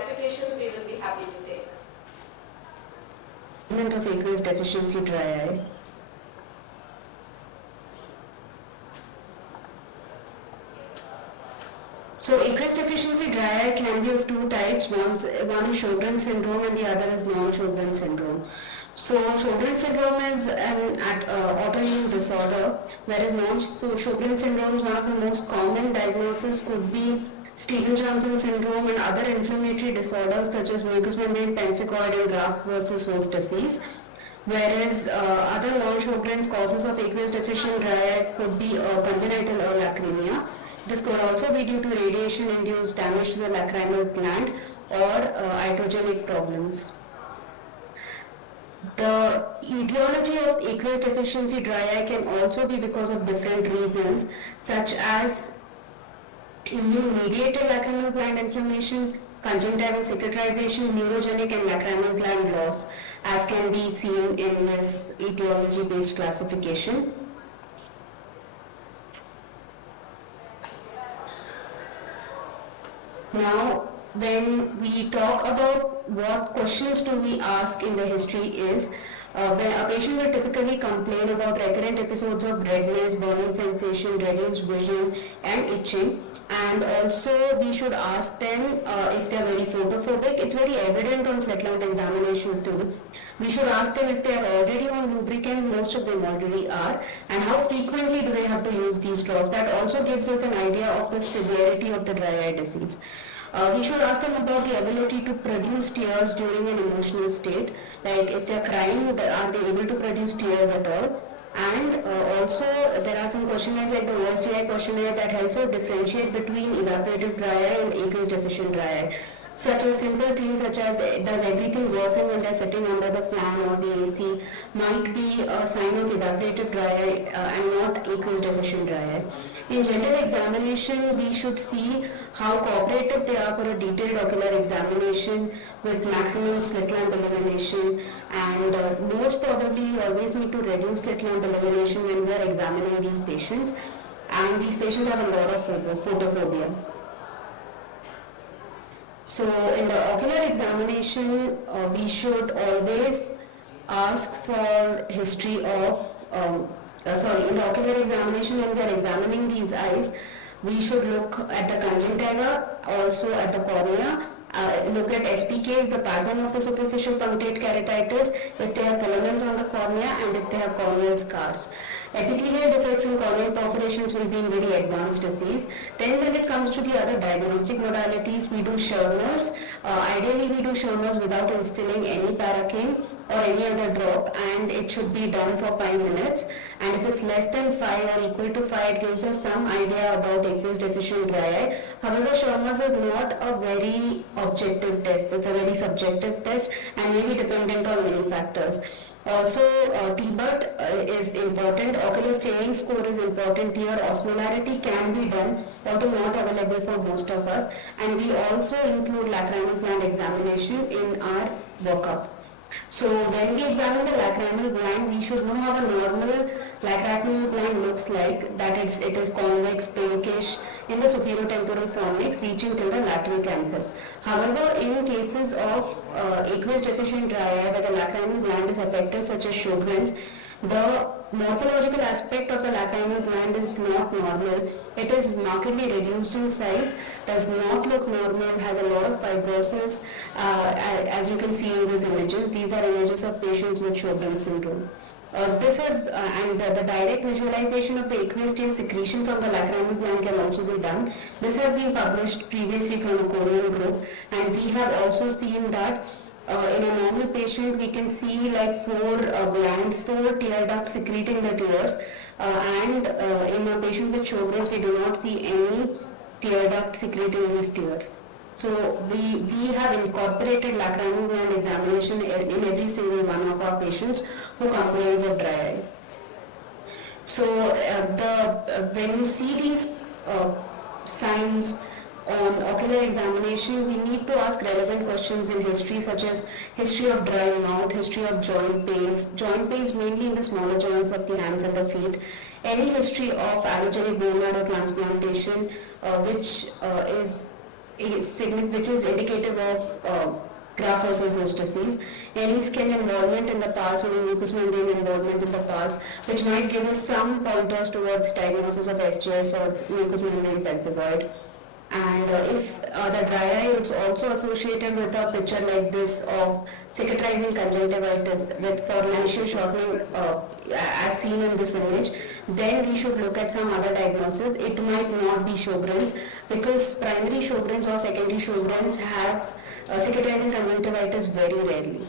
clarifications we will be happy to take. Of aqueous deficiency dry eye. So aqueous deficiency dry eye can be of two types. One is Sjogren's syndrome and the other is non-Sjogren's syndrome. So Sjogren's syndrome is an autoimmune disorder, whereas non-Sjogren's syndrome is one of the most common diagnoses. Could be Stevens-Johnson syndrome and other inflammatory disorders such as mucous membrane pemphigoid and graft versus host disease. Whereas other non-Sjogren's causes of aqueous deficient dry eye could be congenital lacrimia. This could also be due to radiation-induced damage to the lacrimal gland or iatrogenic problems. The etiology of aqueous deficiency dry eye can also be because of different reasons, such as immune-mediated lacrimal gland inflammation, conjunctival cicatrization, neurogenic and lacrimal gland loss, as can be seen in this etiology-based classification. Now, when we talk about what questions do we ask in the history is, when a patient will typically complain about recurrent episodes of redness, burning sensation, reduced vision and itching. And also we should ask them if they are very photophobic. It's very evident on slit lamp examination too. We should ask them if they are already on lubricant, most of them already are, and how frequently do they have to use these drops. That also gives us an idea of the severity of the dry eye disease. We should ask them about the ability to produce tears during an emotional state, like if they are crying, are they able to produce tears at all? And also there are some questionnaires like the OSDI questionnaire that helps us differentiate between evaporative dry eye and aqueous deficient dry eye. Such as simple things such as does everything worsen when they're sitting under the fan or the AC might be a sign of evaporative dry eye and not aqueous deficient dry eye. In general examination, we should see how cooperative they are for a detailed ocular examination with maximum slit lamp illumination, and most probably you always need to reduce slit lamp illumination when we are examining these patients, and these patients have a lot of photophobia. So in the ocular examination, we should always ask for history of, in the ocular examination when we are examining these eyes, we should look at the conjunctiva, also at the cornea, look at SPK, the pattern of the superficial punctate keratitis, if they have filaments on the cornea and if they have corneal scars. Epithelial defects and corneal perforations will be in very advanced disease. Then when it comes to the other diagnostic modalities, we do Schirmer's. Ideally we do Schirmer's without instilling any Paracaine or any other drop, and it should be done for 5 minutes. And if it's less than 5 or equal to 5, it gives us some idea about aqueous deficient dry eye. However, Schirmer's is not a very objective test. It's a very subjective test and may be dependent on many factors. Also, TBUT is important. Ocular staining score is important here. Osmolarity can be done, although not available for most of us. And we also include lacrimal gland examination in our workup. So when we examine the lacrimal gland, we should know how a normal lacrimal gland looks like, that it is convex, pinkish in the superior temporal fornix reaching till the lateral canthus. However, in cases of aqueous deficient dry eye where the lacrimal gland is affected, such as Sjogren's, the morphological aspect of the lacrimal gland is not normal. It is markedly reduced in size, does not look normal, has a lot of fibrosis, as you can see in these images. These are images of patients with Sjogren's syndrome. The direct visualization of the aqueous tear secretion from the lacrimal gland can also be done. This has been published previously from a Korean group, and we have also seen that in a normal patient we can see like 4 glands, 4 tear ducts secreting the tears, and in a patient with Sjogren's we do not see any tear duct secreting these tears. So we have incorporated lacrimal gland examination in every single one of our patients who complains of dry eye. So when you see these signs on ocular examination, we need to ask relevant questions in history, such as history of dry mouth, history of joint pains mainly in the smaller joints of the hands and the feet, any history of allogenic bone marrow transplantation, which is which is indicative of graft versus host disease, any skin involvement in the past, any mucous membrane involvement in the past, which might give us some pointers towards diagnosis of SJS or mucous membrane pemphigoid. And if the dry eye is also associated with a picture like this of cicatrizing conjunctivitis with corneal shortening as seen in this image, then we should look at some other diagnosis. It might not be Sjogren's, because primary Sjogren's or secondary Sjogren's have cicatrizing conjunctivitis very rarely.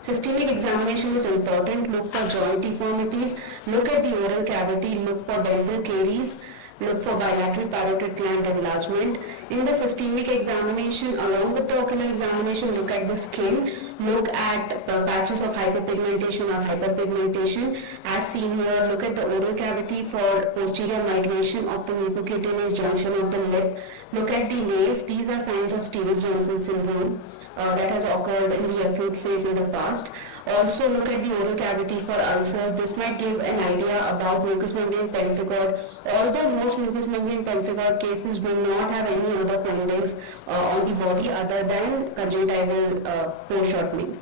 Systemic examination is important. Look for joint deformities, look at the oral cavity, look for dental caries, look for bilateral parotid gland enlargement. In the systemic examination, along with the ocular examination, look at the skin, look at patches of hyperpigmentation or hyperpigmentation. As seen here, look at the oral cavity for posterior migration of the mucocutaneous junction of the lip. Look at the nails. These are signs of Stevens-Johnson syndrome that has occurred in the acute phase in the past. Also look at the oral cavity for ulcers. This might give an idea about mucous membrane pemphigoid. Although most mucous membrane pemphigoid cases do not have any other findings on the body other than conjunctival foreshortening.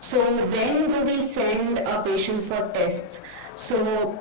So when do we send a patient for tests? So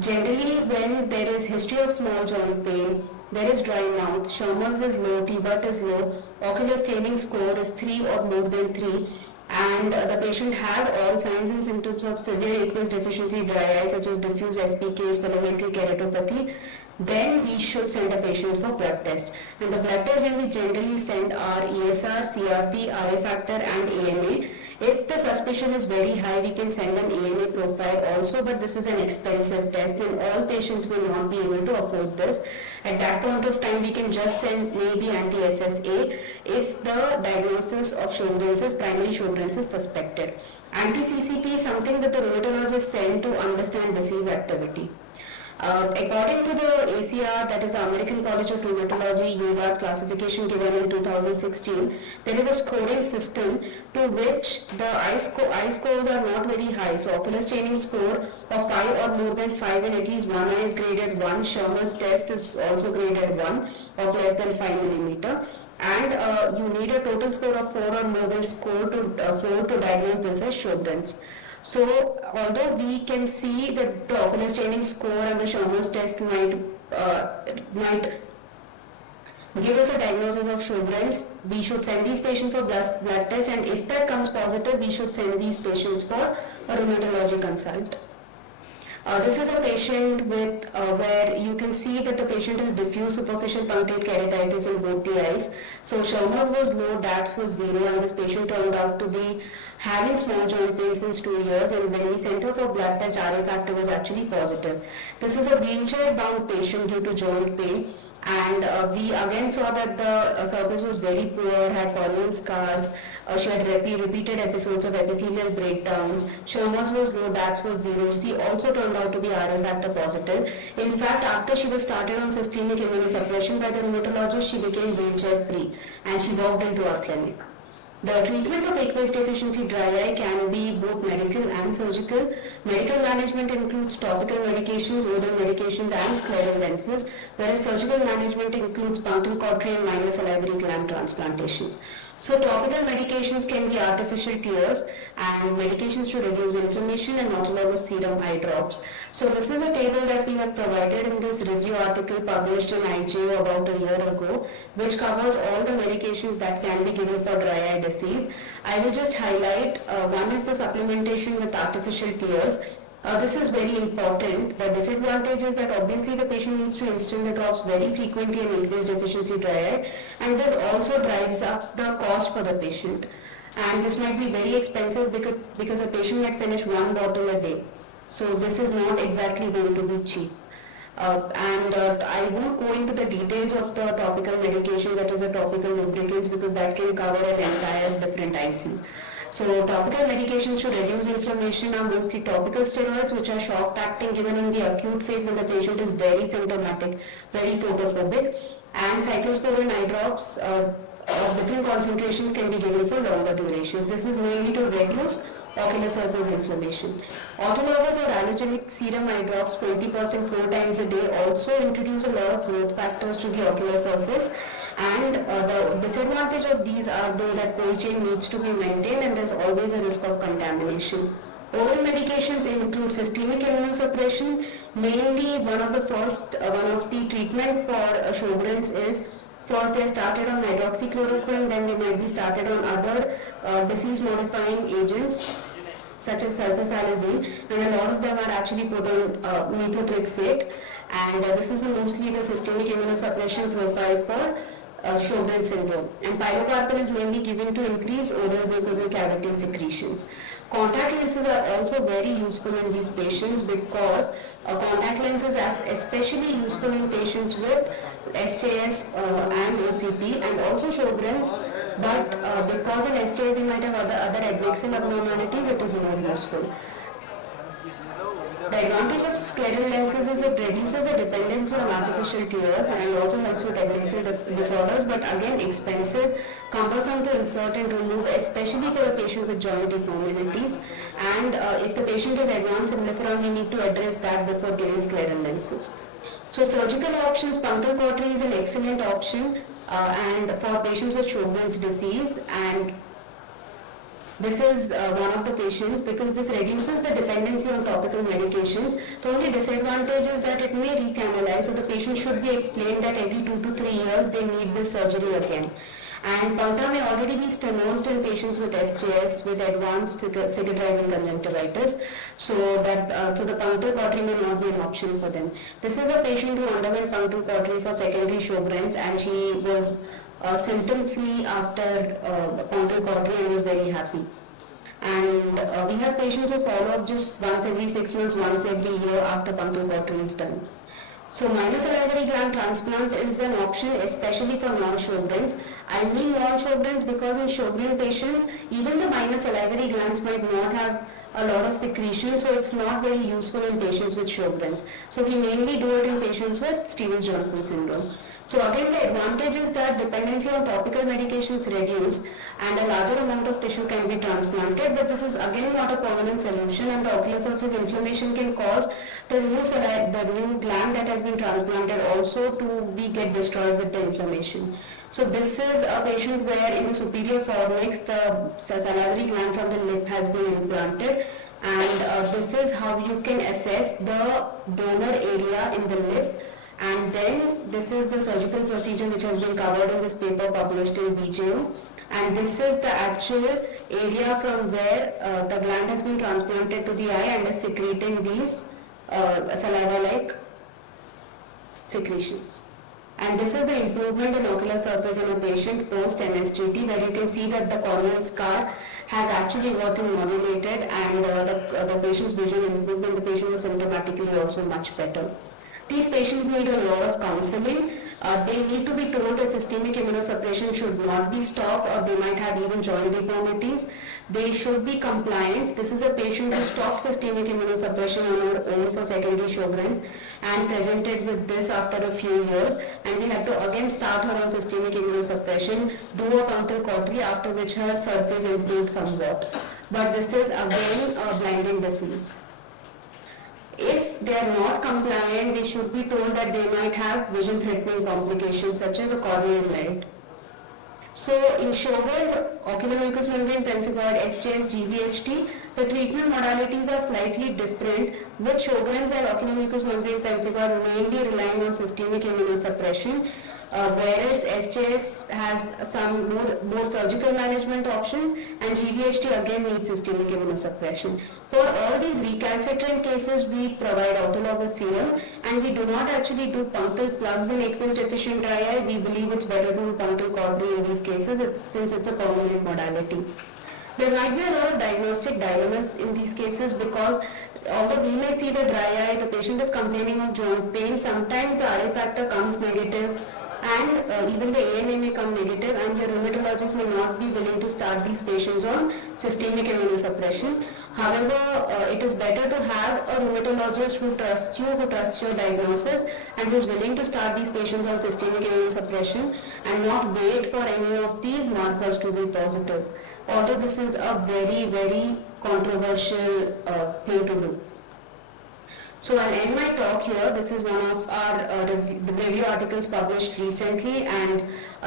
generally when there is history of small joint pain, there is dry mouth, Schirmer's is low, T-BUT is low, ocular staining score is 3 or more than 3, and the patient has all signs and symptoms of severe aqueous deficiency dry eye such as diffuse SPKs, filamentary keratopathy, then we should send a patient for blood test. And the blood tests that we generally send are ESR, CRP, RA factor and ANA. If the suspicion is very high, we can send an ANA profile also, but this is an expensive test and all patients will not be able to afford this. At that point of time, we can just send maybe anti-SSA if the diagnosis of Sjogren's is primary Sjogren's is suspected. Anti-CCP is something that the rheumatologist send to understand disease activity. According to the ACR, that is the American College of Rheumatology ULART classification given in 2016, there is a scoring system to which the eye scores are not very high. So ocular staining score of 5 or more than 5 and at least one eye is graded 1. Schirmer's test is also graded 1 of less than 5 millimeter. And you need a total score of 4 or more than 4 to diagnose this as Sjogren's. So, although we can see that the ocular staining score and the Schirmer's test might give us a diagnosis of Sjogren's, we should send these patients for blood test, and if that comes positive, we should send these patients for a rheumatology consult. This is a patient with where you can see that the patient has diffuse superficial punctate keratitis in both the eyes. So Schirmer's was low, DATS was 0, and this patient turned out to be having small joint pain since 2 years, and when we sent her for blood test, RA factor was actually positive. This is a wheelchair bound patient due to joint pain, and we again saw that the surface was very poor, had corneal scars, she had repeated episodes of epithelial breakdowns. Schirmer's was low, DATS was 0. She also turned out to be RA factor positive. In fact, after she was started on systemic immunosuppression by the rheumatologist, she became wheelchair free and she walked into our clinic. The treatment of aqueous deficiency dry eye can be both medical and surgical. Medical management includes topical medications, oral medications and scleral lenses, whereas surgical management includes punctal cautery and minor salivary gland transplantations. So topical medications can be artificial tears and medications to reduce inflammation and autologous serum eye drops. So this is a table that we have provided in this review article published in IJO about a year ago, which covers all the medications that can be given for dry eye disease. I will just highlight one is the supplementation with artificial tears. This is very important. The disadvantage is that obviously the patient needs to instill the drops very frequently in aqueous deficiency dry eye, and this also drives up the cost for the patient. And this might be very expensive because a patient might finish 1 bottle a day. So this is not exactly going to be cheap. I won't go into the details of the topical medications, that is the topical lubricants, because that can cover an entire different IC. So topical medications to reduce inflammation are mostly topical steroids, which are short-acting given in the acute phase when the patient is very symptomatic, very photophobic, and cyclosporin eye drops of different concentrations can be given for longer duration. This is mainly to reduce ocular surface inflammation. Autologous or allogenic serum eye drops 20% 4 times a day also introduce a lot of growth factors to the ocular surface, and the disadvantage of these are though that cold chain needs to be maintained and there's always a risk of contamination. Oral medications include systemic immunosuppression. Mainly one of the treatment for Sjogren's is first they are started on hydroxychloroquine, then they might be started on other disease modifying agents such as sulfasalazine, and a lot of them are actually put on methotrexate, and this is mostly the systemic immunosuppression profile for Sjogren's syndrome. And pilocarpine is mainly given to increase oral mucosal cavity secretions. Contact lenses are also very useful in these patients because contact lenses are especially useful in patients with SJS and OCT and also Sjogren's, but because in SJS you might have other adnexal abnormalities, it is more useful. The advantage of scleral lenses is it reduces the dependency on artificial tears and also helps with adnexal disorders, but again expensive, cumbersome to insert and remove, especially for a patient with joint deformities, and if the patient is advanced symplectron, we need to address that before giving scleral lenses. So surgical options, punctal cautery is an excellent option and for patients with Sjogren's disease, and this is one of the patients because this reduces the dependency on topical medications. The only disadvantage is that it may recanalize, so the patient should be explained that every 2 to 3 years they need this surgery again. And puncta may already be stenosed in patients with SJS with advanced cicatrizing conjunctivitis, so the punctal cautery may not be an option for them. This is a patient who underwent punctal cautery for secondary Sjogren's, and she was symptom free after punctal cautery and was very happy. And we have patients who follow up just once every 6 months, once every year after punctal cautery is done. So minor salivary gland transplant is an option especially for non-Sjogren's. I mean non-Sjogren's because in Sjogren patients, even the minor salivary glands might not have a lot of secretion, so it's not very useful in patients with Sjogren's. So we mainly do it in patients with Stevens-Johnson syndrome. So again, the advantage is that dependency on topical medications reduce and a larger amount of tissue can be transplanted, but this is again not a permanent solution, and the ocular surface inflammation can cause the new gland that has been transplanted also to get destroyed with the inflammation. So this is a patient where in the superior fornix the salivary gland from the lip has been implanted, and this is how you can assess the donor area in the lip. And then this is the surgical procedure which has been covered in this paper published in BJO, and this is the actual area from where the gland has been transplanted to the eye and is secreting these saliva-like secretions. And this is the improvement in ocular surface in a patient post MSGT, where you can see that the corneal scar has actually gotten modulated and the patient's vision improved and the patient was symptomatically also much better. These patients need a lot of counseling. They need to be told that systemic immunosuppression should not be stopped, or they might have even joint deformities. They should be compliant. This is a patient who stopped systemic immunosuppression on her own for secondary Sjogren's and presented with this after a few years, and we had to again start her on systemic immunosuppression, do a punctal cautery, after which her surface improved somewhat. But this is again a blinding disease. If they are not compliant, they should be told that they might have vision threatening complications such as a corneal melt. So in Sjogren's, ocular mucous membrane pemphigoid, SJS, GVHT, the treatment modalities are slightly different, with Sjogren's and ocular mucous membrane pemphigoid mainly relying on systemic immunosuppression, whereas SJS has some more surgical management options, and GVHT again needs systemic immunosuppression. For all these recalcitrant cases, we provide autologous serum, and we do not actually do punctal plugs in aqueous deficient dry eye. We believe it's better to do punctal cautery in these cases since it's a permanent modality. There might be a lot of diagnostic dilemmas in these cases because although we may see the dry eye, the patient is complaining of joint pain, sometimes the RA factor comes negative, and even the ANA may come negative, and the rheumatologist may not be willing to start these patients on systemic immunosuppression. However, it is better to have a rheumatologist who trusts you, who trusts your diagnosis, and who is willing to start these patients on systemic immunosuppression and not wait for any of these markers to be positive. Although this is a very, very controversial thing to do. So I'll end my talk here. This is one of our the review articles published recently, and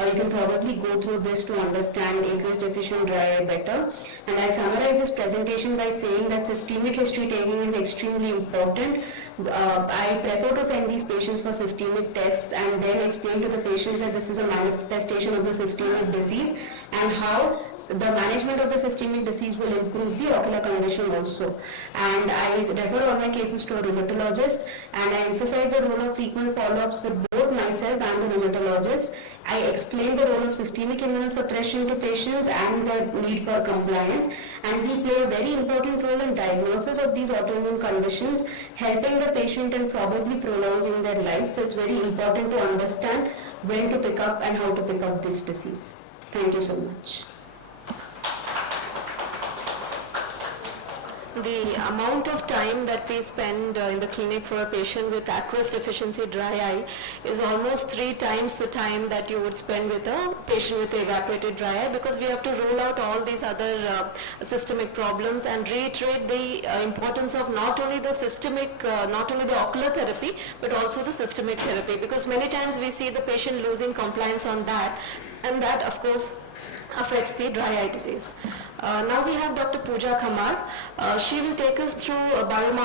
you can probably go through this to understand aqueous deficient dry eye better. And I'll summarize this presentation by saying that systemic history taking is extremely important. I prefer to send these patients for systemic tests and then explain to the patients that this is a manifestation of the systemic disease and how the management of the systemic disease will improve the ocular condition also. And I refer all my cases to a rheumatologist, and I emphasize the role of frequent follow-ups with both myself and the rheumatologist. I explain the role of systemic immunosuppression to patients and the need for compliance, and we play a very important role in diagnosis of these autoimmune conditions, helping the patient and probably prolonging their life. So it's very important to understand when to pick up and how to pick up this disease. Thank you so much. The amount of time that we spend in the clinic for a patient with aqueous deficiency dry eye is almost 3 times the time that you would spend with a patient with evaporated dry eye, because we have to rule out all these other systemic problems and reiterate the importance of not only the systemic, not only the ocular therapy, but also the systemic therapy, because many times we see the patient losing compliance on that, and that of course affects the dry eye disease. Now we have Dr. Pooja Khamar. She will take us through a biomarker